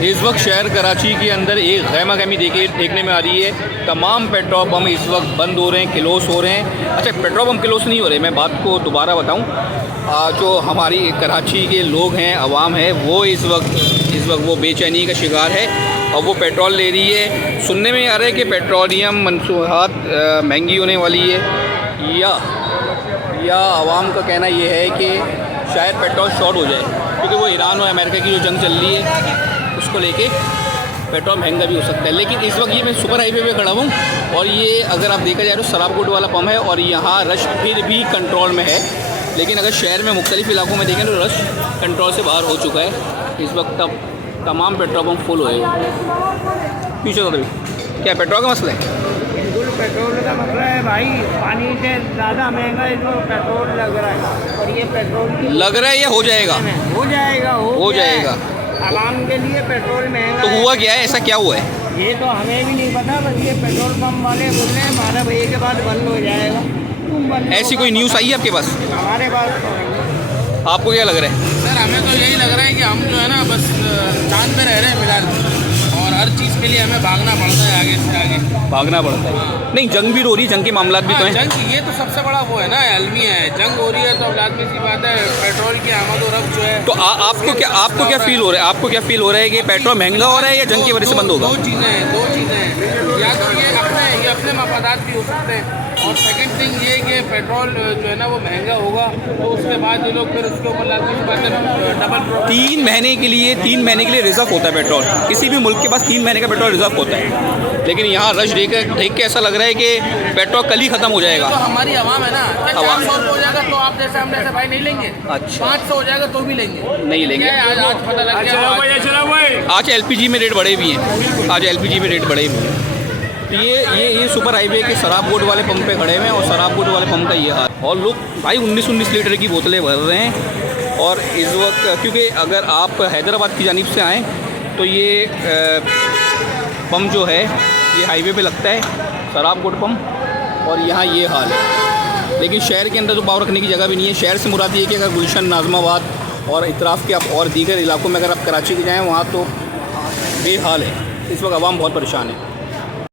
इस वक्त शहर कराची के अंदर एक गहमा-गहमी देखने में आ रही है। तमाम पेट्रोल पम्प इस वक्त बंद हो रहे हैं, क्लोज़ हो रहे हैं। अच्छा, पेट्रोल पम्प क्लोज़ नहीं हो रहे, मैं बात को दोबारा बताऊं। जो हमारी कराची के लोग हैं, आवाम है, वो इस वक्त वो बेचैनी का शिकार है और वो पेट्रोल ले रही है। सुनने में आ रहा है कि पेट्रोलियम मनसूबात महंगी होने वाली है, या आवाम का कहना ये है कि शायद पेट्रोल शॉर्ट हो जाए, क्योंकि वो ईरान और अमेरिका की जो जंग चल रही है उसको लेके पेट्रोल महंगा भी हो सकता है। लेकिन इस वक्त ये मैं सुपर हाईवे पे खड़ा हूँ और ये अगर आप देखा जाए तो सराबकोट वाला पंप है और यहाँ रश फिर भी कंट्रोल में है। लेकिन अगर शहर में मुख्तलिफ इलाकों में देखें तो रश कंट्रोल से बाहर हो चुका है। इस वक्त तमाम पेट्रोल पंप फुल हुए पीछे तो क्या पेट्रोल का मसला है? बिल्कुल पेट्रोल का मसला है भाई। पानी से ज़्यादा महंगा इसको पेट्रोल लग रहा है और ये पेट्रोल लग रहा है या हो जाएगा? हो जाएगा। आवाम के लिए पेट्रोल महंगा तो हुआ क्या है, ऐसा क्या हुआ है? ये तो हमें भी नहीं पता, बस ये पेट्रोल पंप वाले बोल रहे हैं 12 बजे के बाद बंद हो जाएगा। ऐसी कोई न्यूज़ आई है आपके पास? हमारे पास। आपको क्या लग रहा है? सर हमें तो यही लग रहा है कि हम जो है ना बस चांद पे रह रहे हैं फिलहाल, और हर चीज़ के लिए हमें भागना पड़ता है आगे से आगे। भागना पड़ता है? नहीं, जंग भी हो रही है, जंग के मामला भी तो हैं। जंग ये तो सबसे बड़ा वो है ना, अलमिया है। जंग हो रही है तो अब लाजमी सी बात है पेट्रोल की आमद और रफ्त जो है। तो आपको क्या फील हो रहा है? आपको क्या फील हो रहा है कि पेट्रोल महंगा हो रहा है या जंग की वजह से बंद होगा? दो चीज़ें हैं। या तो ये अपने मफादात भी हो सकते हैं, और सेकंड थिंग ये कि पेट्रोल जो है ना वो महंगा होगा तो उसके बाद ये लोग फिर उसके ऊपर लाजमी सी बात है डबल 3 महीने के लिए रिजर्व होता है पेट्रोल। किसी भी मुल्क के पास 3 महीने का पेट्रोल रिजर्व होता है। लेकिन यहाँ रश देख के ऐसा लग रहा है कि पेट्रोल कल ही ख़त्म हो जाएगा। तो हमारी आवाम है ना, 400 हो जाएगा तो आप जैसे हम जैसे भाई नहीं लेंगे। अच्छा, 500 हो जाएगा तो भी लेंगे, नहीं लेंगे। आज पता लग गया। आज LPG में रेट बढ़े भी हैं। आज LPG में रेट बढ़े भी हैं। तो ये सुपर हाईवे के सराबकोट वाले पंप पे खड़े हुए हैं और सराबकोट वाले पंप का ये हाल। और लोग भाई 19-19 लीटर की बोतलें भर रहे हैं। और इस वक्त क्योंकि अगर आप हैदराबाद की जानिब से आएँ तो ये पंप जो है ये हाईवे पे लगता है, सराबकोट पंप, और यहाँ ये हाल है। लेकिन शहर के अंदर तो पाँव रखने की जगह भी नहीं है। शहर से मुराद ये कि अगर गुलशन, नाज़माबाद और इतराफ़ के और दीगर इलाकों में अगर आप कराची के जाएँ वहाँ तो बेहाल है। इस वक्त आवाम बहुत परेशान है।